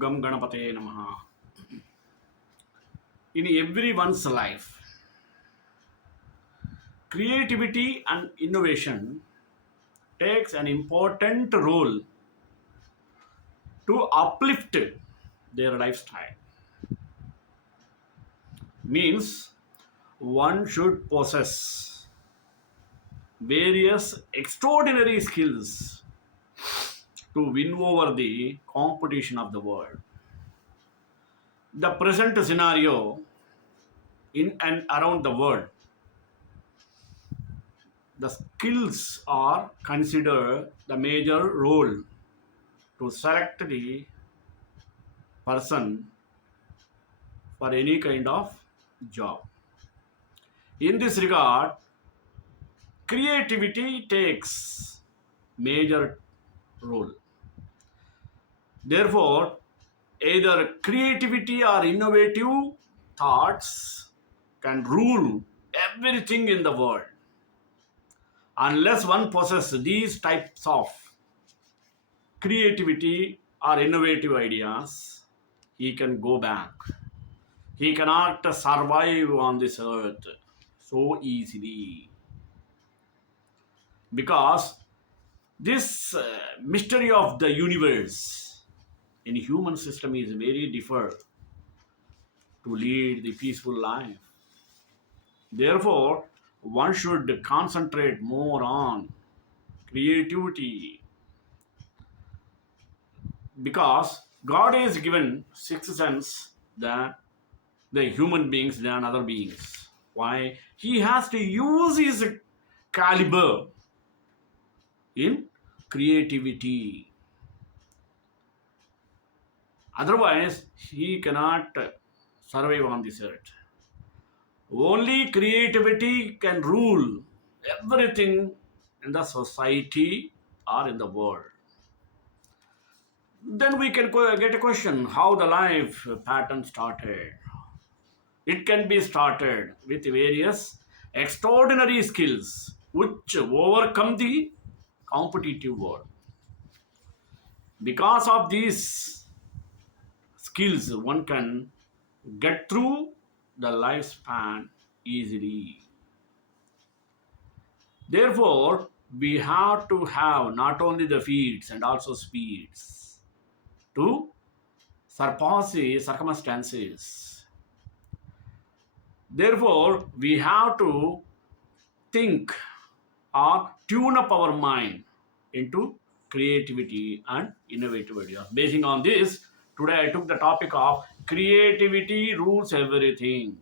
Gam Ganapate Namaha. In everyone's life, creativity and innovation takes an important role to uplift their lifestyle. Means one should possess various extraordinary skills to win over the competition of the world. The present scenario in and around the world, the skills are considered the major role to select the person for any kind of job. In this regard, creativity takes major role. Therefore, either creativity or innovative thoughts can rule everything in the world. Unless one possesses these types of creativity or innovative ideas, he can go back. He cannot survive on this earth so easily. Because this mystery of the universe in human system is very different to lead the peaceful life. Therefore, one should concentrate more on creativity, because God has given sixth sense than the human beings than other beings. Why? He has to use his caliber in creativity. Otherwise, he cannot survive on this earth. Only creativity can rule everything in the society or in the world. Then we can get a question how the life pattern started. It can be started with various extraordinary skills which overcome the competitive world. Because of these skills, one can get through the lifespan easily. Therefore, we have to have not only the feats and also speeds to surpass the circumstances. Therefore, we have to think or tune up our mind into creativity and innovative ideas. Basing on this, today I took the topic of creativity rules everything.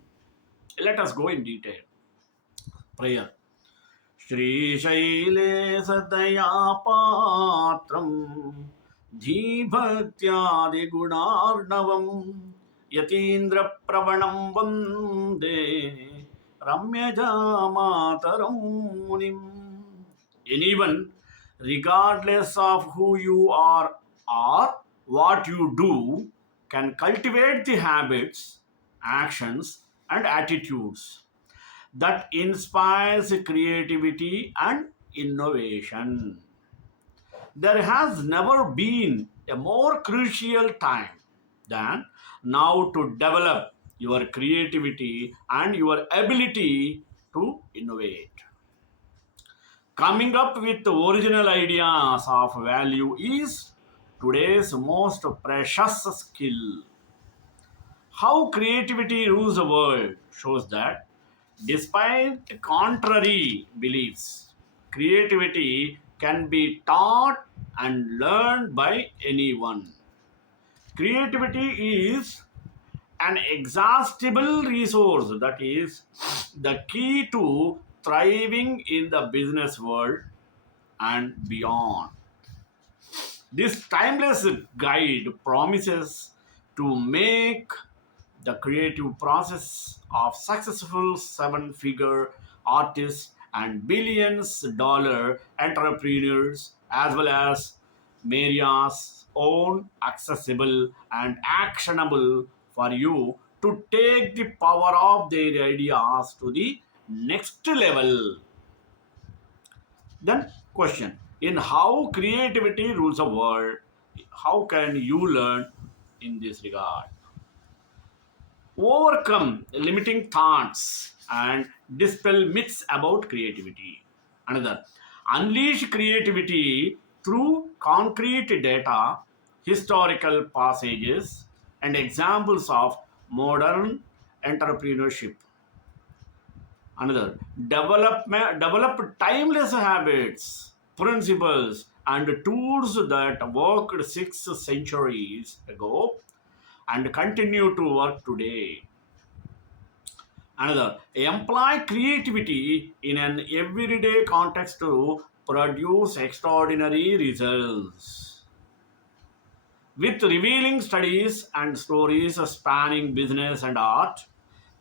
Let us go in detail. Prayer. श्रीशैले सदयापात्रं धीभक्त्यादिगुणार्णवं यतीन्द्रप्रवणं Vande रम्यजामातरं मुनिम्. Anyone, regardless of who you are or what you do, can cultivate the habits, actions, and attitudes that inspires creativity and innovation. There has never been a more crucial time than now to develop your creativity and your ability to innovate. Coming up with original ideas of value is today's most precious skill. How creativity rules the world shows that despite contrary beliefs, creativity can be taught and learned by anyone. Creativity is an exhaustible resource that is the key to thriving in the business world and beyond. This timeless guide promises to make the creative process of successful seven-figure artists and billions-dollar entrepreneurs as well as Maria's own accessible and actionable for you to take the power of their ideas to the next level. Then question, in how creativity rules the world, how can you learn in this regard. Overcome limiting thoughts and dispel myths about creativity. Another, unleash creativity through concrete data, historical passages, and examples of modern entrepreneurship. Another, develop timeless habits, principles, and tools that worked 6 centuries ago and continue to work today. Another, employ creativity in an everyday context to produce extraordinary results. With revealing studies and stories spanning business and art,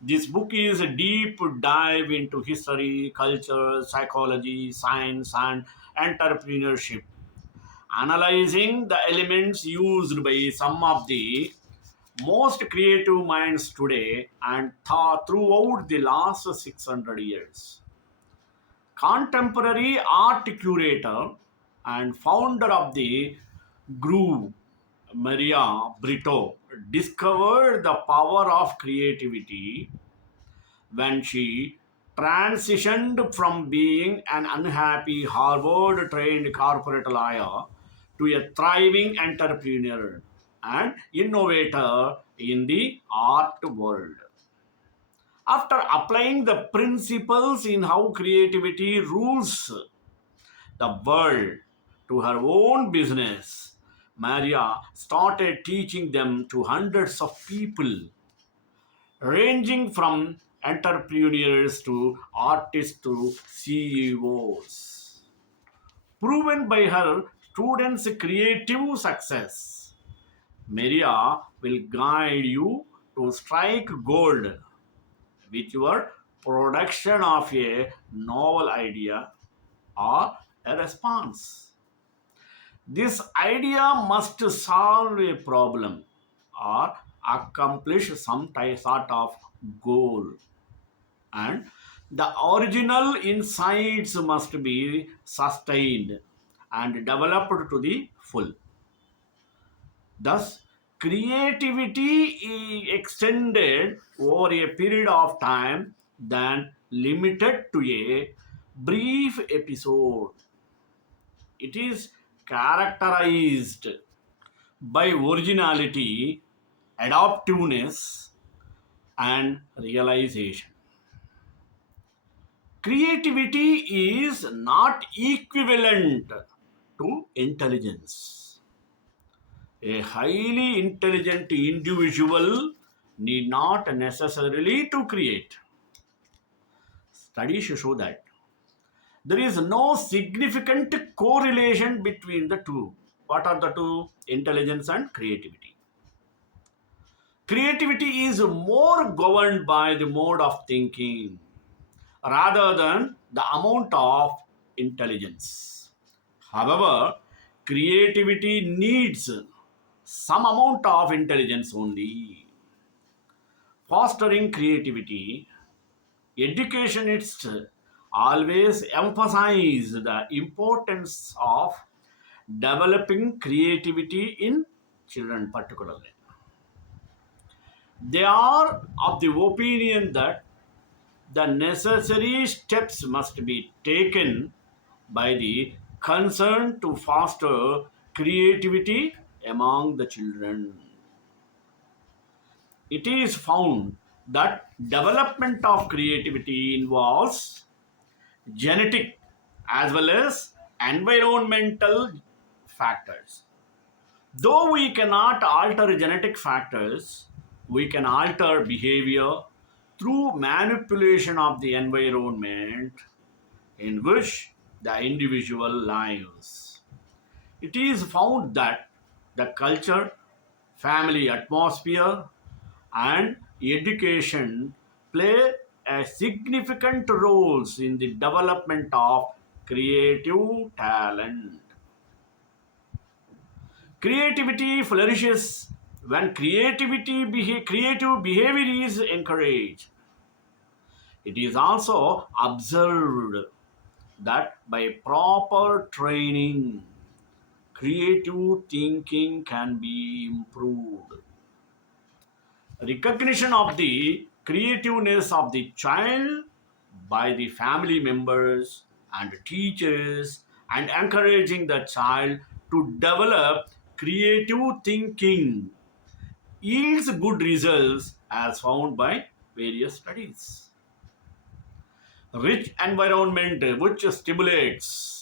this book is a deep dive into history, culture, psychology, science, and entrepreneurship, analyzing the elements used by some of the most creative minds today and throughout the last 600 years. Contemporary art curator and founder of the Groove, Maria Brito, discovered the power of creativity when she transitioned from being an unhappy Harvard trained corporate lawyer to a thriving entrepreneur and innovator in the art world. After applying the principles in how creativity rules the world to her own business, Maria started teaching them to hundreds of people, ranging from entrepreneurs to artists to CEOs. Proven by her students' creative success, Maria will guide you to strike gold with your production of a novel idea or a response. This idea must solve a problem or accomplish some sort of goal, and the original insights must be sustained and developed to the full. Thus, creativity is extended over a period of time than limited to a brief episode. It is characterized by originality, adaptiveness, and realization. Creativity is not equivalent to intelligence. A highly intelligent individual need not necessarily to create. Studies show that there is no significant correlation between the two. What are the two? Intelligence and creativity. Creativity is more governed by the mode of thinking rather than the amount of intelligence. However, creativity needs some amount of intelligence only. Fostering creativity, educationists always emphasize the importance of developing creativity in children, particularly. They are of the opinion that the necessary steps must be taken by the concerned to foster creativity among the children. It is found that development of creativity involves genetic as well as environmental factors. Though we cannot alter genetic factors, we can alter behavior through manipulation of the environment in which the individual lives. It is found that the culture, family atmosphere, and education play a significant roles in the development of creative talent. Creativity flourishes when creative behavior is encouraged. It is also observed that by proper training, creative thinking can be improved. Recognition of the creativeness of the child by the family members and teachers and encouraging the child to develop creative thinking yields good results as found by various studies. Rich environment which stimulates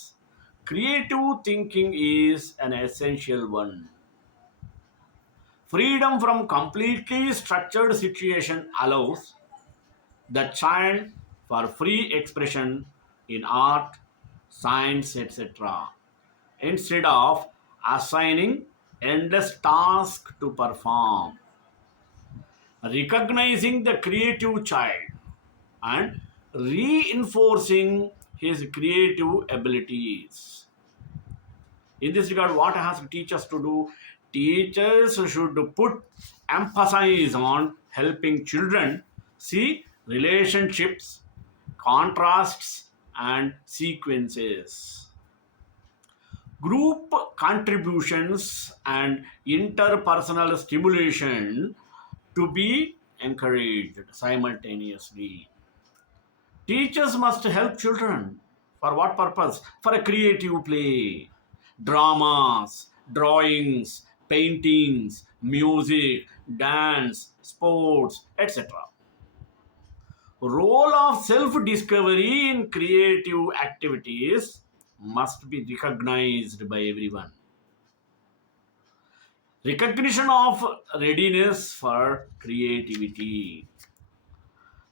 creative thinking is an essential one. Freedom from completely structured situation allows the child for free expression in art, science, etc. instead of assigning endless tasks to perform. Recognizing the creative child and reinforcing his creative abilities. In this regard, what has to teach us to do? Teachers should put emphasis on helping children see relationships, contrasts, and sequences. Group contributions and interpersonal stimulation to be encouraged simultaneously. Teachers must help children. For what purpose? For a creative play, dramas, drawings, paintings, music, dance, sports, etc. Role of self-discovery in creative activities must be recognized by everyone. Recognition of readiness for creativity.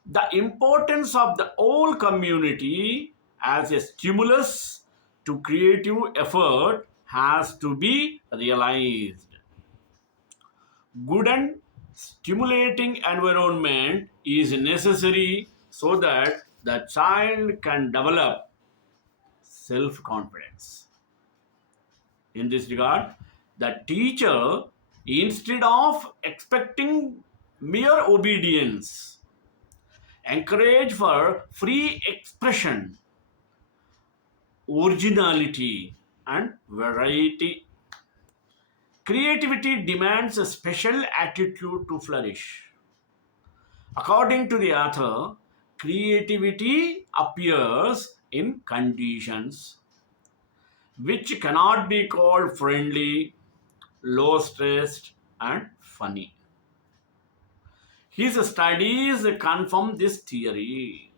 The importance of the whole community as a stimulus to creative effort has to be realized. Good and stimulating environment is necessary so that the child can develop self confidence. In this regard, the teacher, instead of expecting mere obedience, encourage for free expression, originality, and variety. Creativity demands a special attitude to flourish. According to the author, creativity appears in conditions which cannot be called friendly, low stressed, and funny. His studies confirm this theory.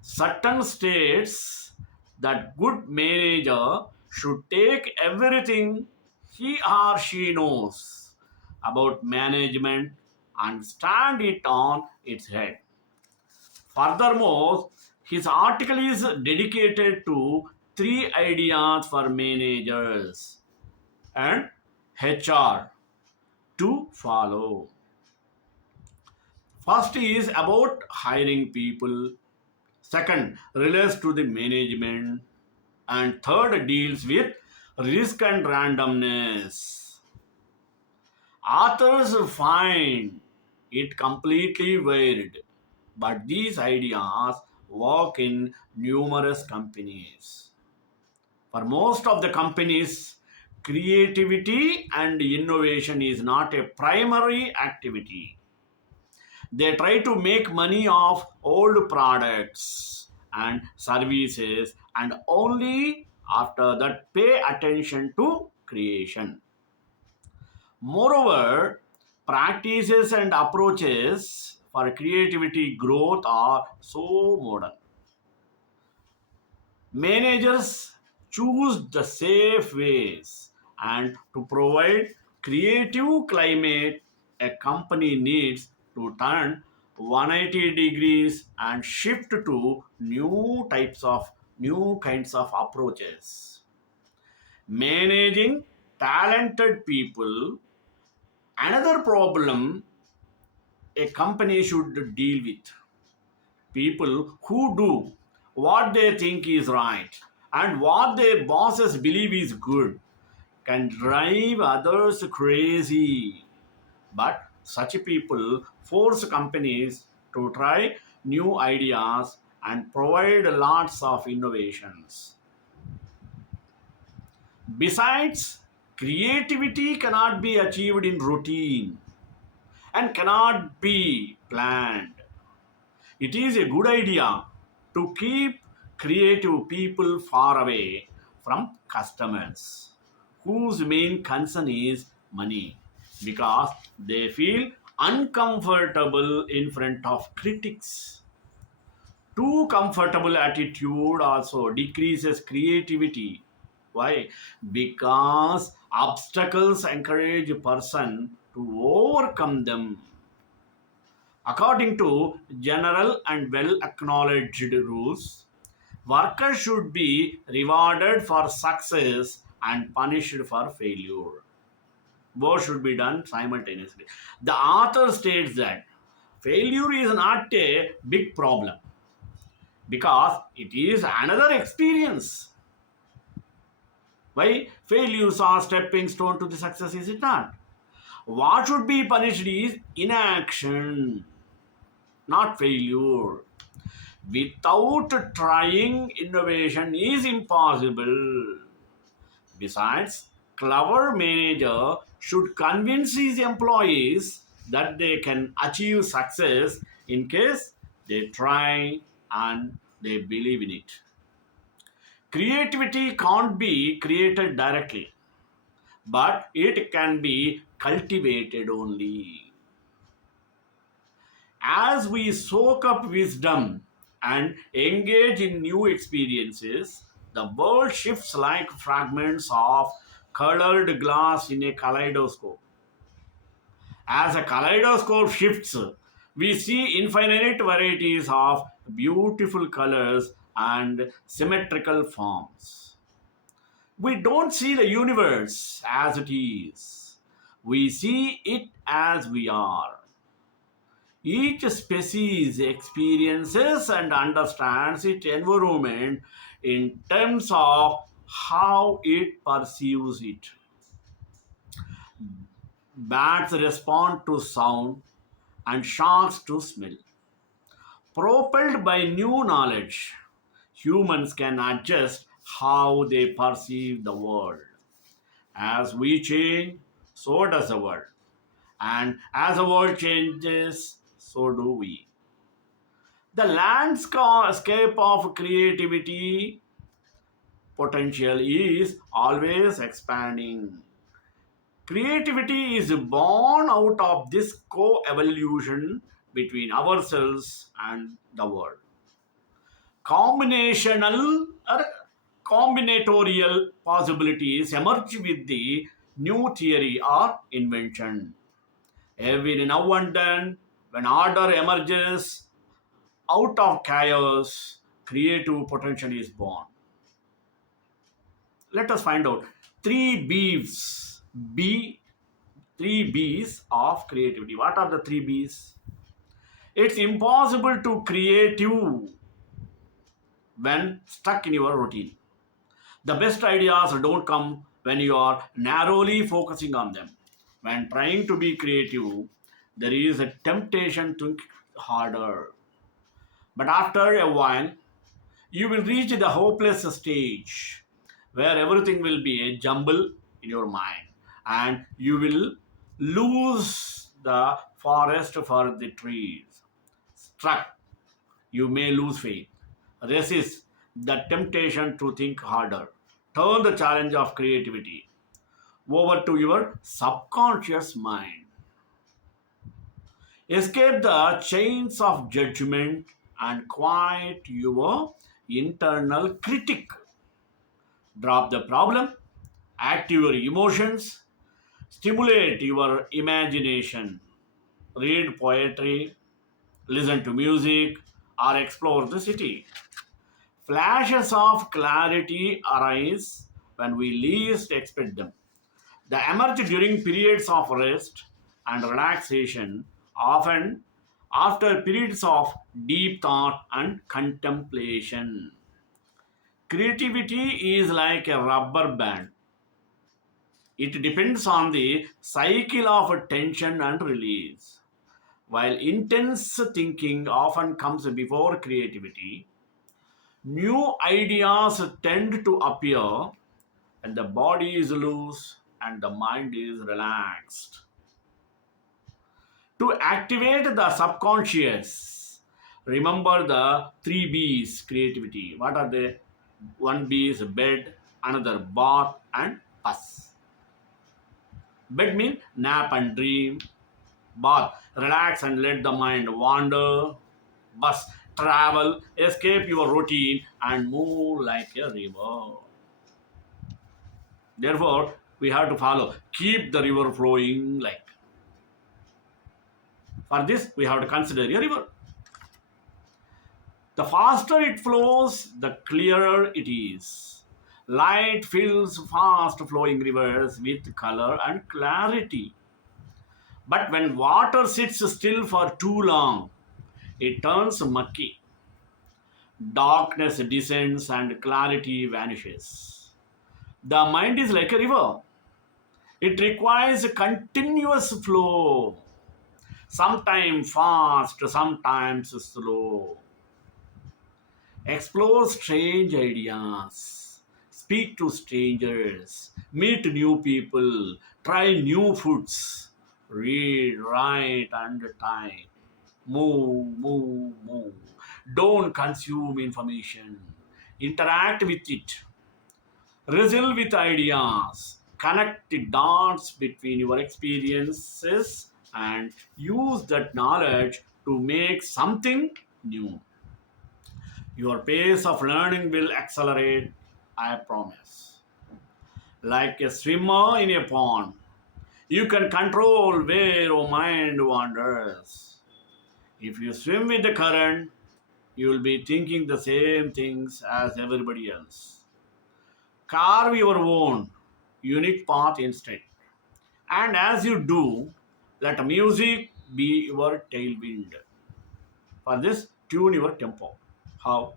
Sutton states that good manager should take everything he or she knows about management and stand it on its head. Furthermore, his article is dedicated to three ideas for managers and HR to follow. First is about hiring people. Second relates to the management. And third deals with risk and randomness. Authors find it completely varied, but these ideas work in numerous companies. For most of the companies, creativity and innovation is not a primary activity. They try to make money off old products and services and only after that pay attention to creation. Moreover, practices and approaches for creativity growth are so modern. Managers choose the safe ways and to provide creative climate a company needs to turn 180 degrees and shift to new kinds of approaches. Managing talented people, another problem a company should deal with. People who do what they think is right and what their bosses believe is good can drive others crazy. But such people force companies to try new ideas and provide lots of innovations. Besides, creativity cannot be achieved in routine and cannot be planned. It is a good idea to keep creative people far away from customers whose main concern is money because they feel uncomfortable in front of critics. Too comfortable attitude also decreases creativity. Why? Because obstacles encourage a person to overcome them. According to general and well acknowledged rules, workers should be rewarded for success and punished for failure. Both should be done simultaneously. The author states that failure is not a big problem because it is another experience. Why? Failures are stepping stone to the success, is it not? What should be punished is inaction, not failure. Without trying, innovation is impossible. Besides, clever manager should convince his employees that they can achieve success in case they try and they believe in it. Creativity can't be created directly, but it can be cultivated only. As we soak up wisdom and engage in new experiences, the world shifts like fragments of colored glass in a kaleidoscope. As a kaleidoscope shifts, we see infinite varieties of beautiful colors and symmetrical forms. We don't see the universe as it is, we see it as we are. Each species experiences and understands its environment in terms of how it perceives it. Bats respond to sound and sharks to smell. Propelled by new knowledge, humans can adjust how they perceive the world. As we change, so does the world. And as the world changes, so do we. The landscape of creativity potential is always expanding. Creativity is born out of this co evolution between ourselves and the world. Combinational or combinatorial possibilities emerge with the new theory or invention. Every now and then, when order emerges out of chaos, creative potential is born. Let us find out three B's. B, three B's of creativity. What are the three B's? It's impossible to creative when stuck in your routine. The best ideas don't come when you are narrowly focusing on them. When trying to be creative, there is a temptation to think harder. But after a while, you will reach the hopeless stage where everything will be a jumble in your mind and you will lose the forest for the trees. Struck, you may lose faith. Resist the temptation to think harder. Turn the challenge of creativity over to your subconscious mind. Escape the chains of judgment and quiet your internal critic. Drop the problem, active your emotions, stimulate your imagination, read poetry, listen to music, or explore the city. Flashes of clarity arise when we least expect them. They emerge during periods of rest and relaxation, often after periods of deep thought and contemplation. Creativity is like a rubber band. It depends on the cycle of tension and release. While intense thinking often comes before creativity, new ideas tend to appear and the body is loose and the mind is relaxed. To activate the subconscious, remember the three B's creativity. What are they? One B is bed, another bath, and bus. Bed means nap and dream. Bath, relax and let the mind wander. Bus, travel, escape your routine, and move like a river. Therefore, we have to follow. Keep the river flowing like. For this, we have to consider a river. The faster it flows, the clearer it is. Light fills fast flowing rivers with color and clarity. But when water sits still for too long, it turns murky. Darkness descends and clarity vanishes. The mind is like a river. It requires a continuous flow, sometimes fast, sometimes slow. Explore strange ideas, speak to strangers, meet new people, try new foods, read, write, and type. Move. Don't consume information. Interact with it. Wrestle with ideas. Connect the dots between your experiences and use that knowledge to make something new. Your pace of learning will accelerate, I promise. Like a swimmer in a pond, you can control where your mind wanders. If you swim with the current, you will be thinking the same things as everybody else. Carve your own unique path instead. And as you do, let music be your tailwind. For this, tune your tempo. How?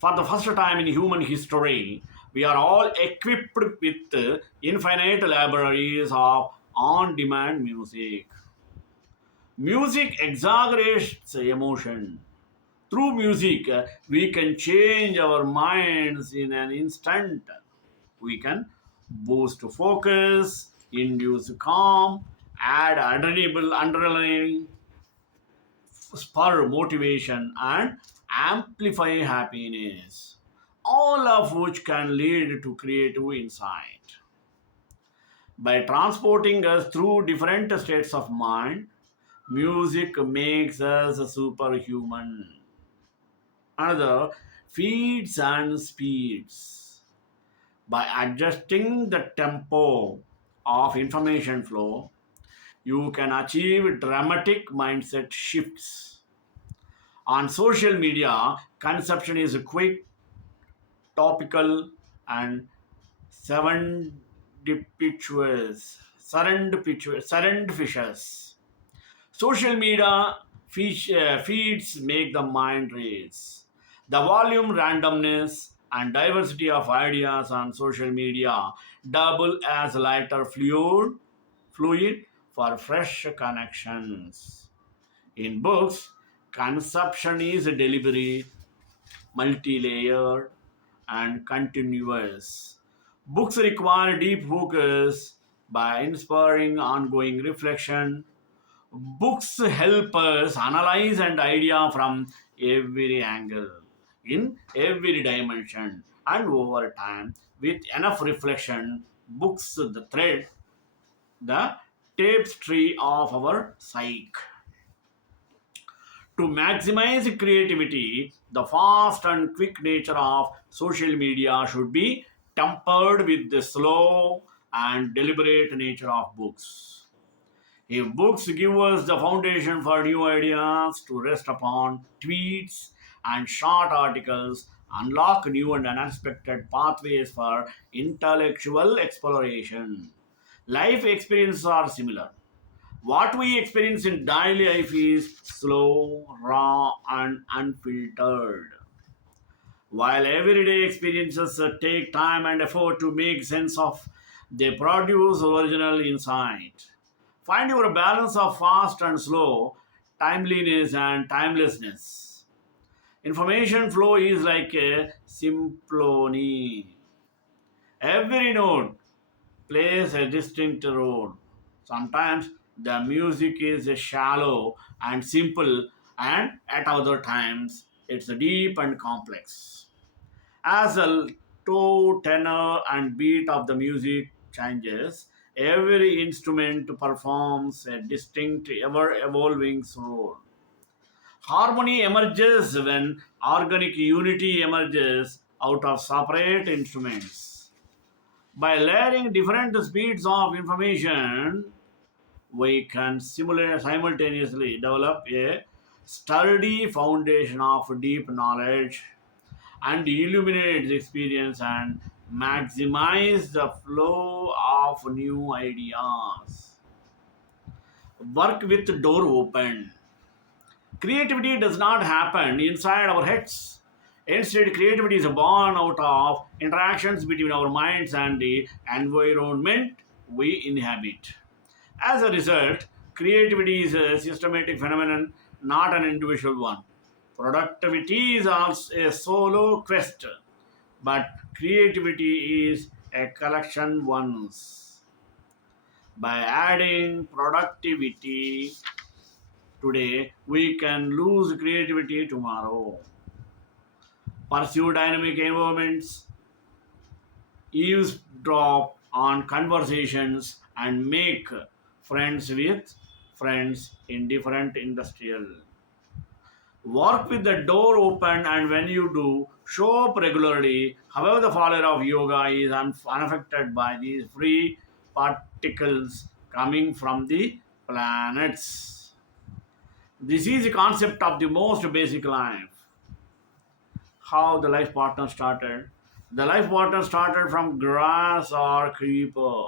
For the first time in human history, we are all equipped with infinite libraries of on demand music. Music exaggerates emotion. Through music, we can change our minds in an instant. We can boost focus, induce calm, add adrenaline, spur motivation, and amplify happiness, all of which can lead to creative insight. By transporting us through different states of mind, music makes us superhuman. Another, feeds and speeds. By adjusting the tempo of information flow, you can achieve dramatic mindset shifts. On social media, consumption is quick, topical, and serendipitous. Social media feeds make the mind race. The volume, randomness, and diversity of ideas on social media double as lighter fluid for fresh connections. In books, consumption is deliberate, multi-layered, and continuous. Books require deep focus by inspiring ongoing reflection. Books help us analyze an idea from every angle, in every dimension, and over time. With enough reflection, books the thread, the tapestry of our psyche. To maximize creativity, the fast and quick nature of social media should be tempered with the slow and deliberate nature of books. If books give us the foundation for new ideas to rest upon, tweets and short articles unlock new and unexpected pathways for intellectual exploration. Life experiences are similar. What we experience in daily life is slow, raw, and unfiltered. While everyday experiences take time and effort to make sense of, they produce original insight. Find your balance of fast and slow, timeliness and timelessness. Information flow is like a symphony. Every note plays a distinct role. Sometimes the music is shallow and simple, and at other times it's deep and complex. As the tone, tenor, and beat of the music changes, every instrument performs a distinct, ever evolving role. Harmony emerges when organic unity emerges out of separate instruments. By layering different speeds of information, we can simultaneously develop a sturdy foundation of deep knowledge and illuminate the experience and maximize the flow of new ideas. Work with door open. Creativity does not happen inside our heads. Instead, creativity is born out of interactions between our minds and the environment we inhabit. As a result, creativity is a systematic phenomenon, not an individual one. Productivity is also a solo quest, but creativity is a collection once. By adding productivity today, we can lose creativity tomorrow. Pursue dynamic environments, eavesdrop on conversations, and make friends with friends in different industrial. Work with the door open, and when you do, show up regularly. However, the follower of yoga is unaffected by these free particles coming from the planets. This is the concept of the most basic life. How the life partner started. The life partner started from grass or creeper.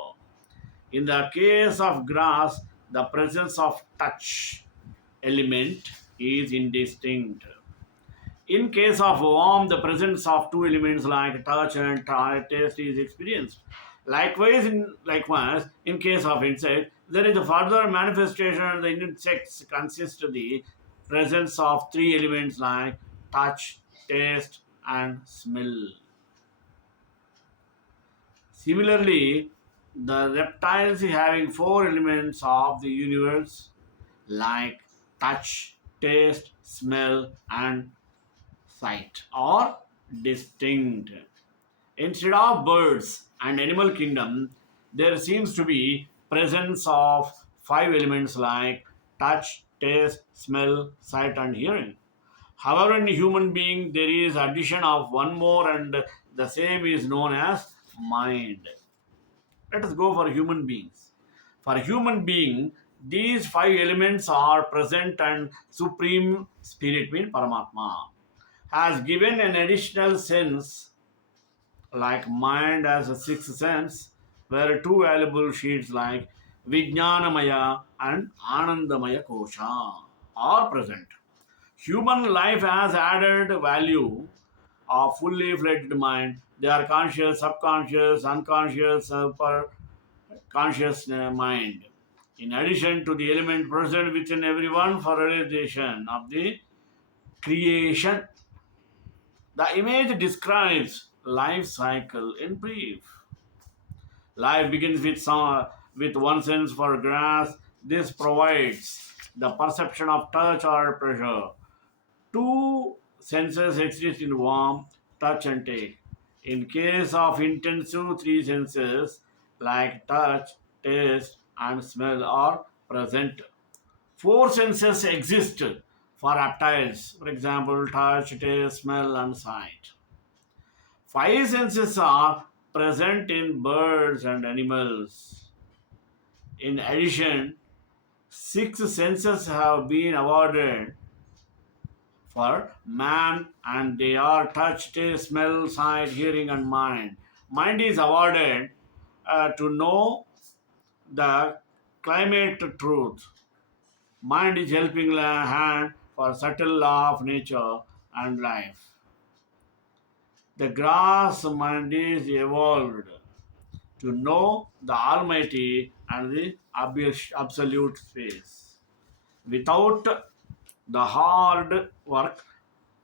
In the case of grass, the presence of touch element is indistinct. In case of worm, the presence of two elements like touch and taste is experienced. Likewise, in case of insect, there is a further manifestation. The insects consist of the presence of three elements like touch, taste, and smell. Similarly, the reptiles having four elements of the universe like touch, taste, smell, and sight are distinct. Instead of birds and animal kingdom, there seems to be presence of five elements like touch, taste, smell, sight, and hearing. However, in human being, there is addition of one more, and the same is known as mind. Let us go for human beings. For human being, these five elements are present, and supreme spirit means Paramatma has given an additional sense like mind as a sixth sense, where two valuable sheets like Vijnanamaya and Anandamaya Kosha are present. Human life has added value of fully fledged mind. They are conscious, subconscious, unconscious, super conscious mind. In addition to the element present within everyone for realization of the creation, the image describes life cycle in brief. Life begins with one sense for grass. This provides the perception of touch or pressure. Two senses exist in warmth, touch, and take. In case of intensive, three senses like touch, taste, and smell are present. Four senses exist for reptiles, for example, touch, taste, smell, and sight. Five senses are present in birds and animals. In addition, six senses have been awarded for man, and they are touch, taste, smell, sight, hearing, and mind. Mind is awarded to know the climate truth. Mind is helping hand for subtle law of nature and life. The grass mind is evolved to know the Almighty and the absolute space. Without the hard work,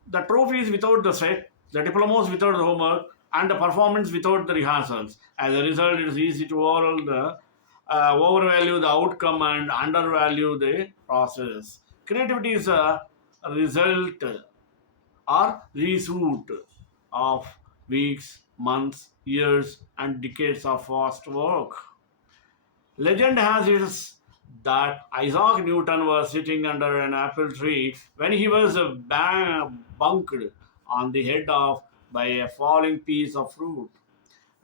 the trophies without the sweat, the diplomas without the homework, and the performance without the rehearsals. As a result, it is easy to overvalue the outcome and undervalue the process. Creativity is a result or result of weeks, months, years, and decades of fast work. Legend has it that Isaac Newton was sitting under an apple tree when he was bunked on the head of by a falling piece of fruit.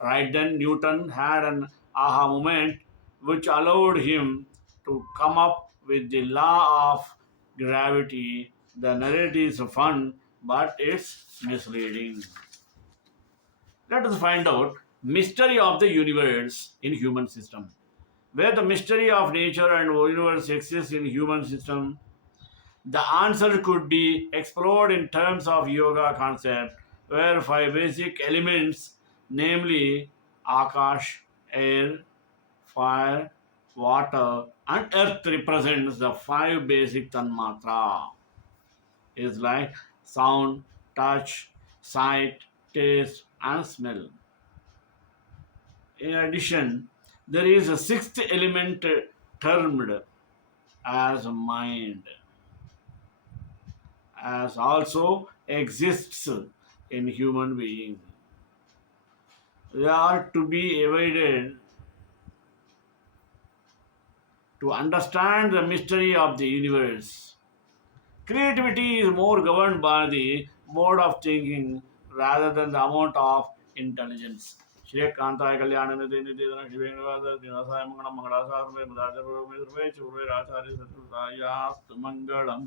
Right then, Newton had an aha moment which allowed him to come up with the law of gravity. The narrative is fun, but it's misleading. Let us find out mystery of the universe in human system. Where the mystery of nature and universe exists in human system, the answer could be explored in terms of yoga concept, where five basic elements, namely Akash, air, fire, water, and earth represents the five basic tanmatra. Is like sound, touch, sight, taste, and smell. In addition, there is a sixth element termed as mind, as also exists in human beings. They are to be avoided to understand the mystery of the universe. Creativity is more governed by the mode of thinking rather than the amount of intelligence. Shri Kantai Kalyan Nidhi Shivendra Dinasai Mangala Mangala Sarve Madhaja Churve Rachari Satutaya Mangalam.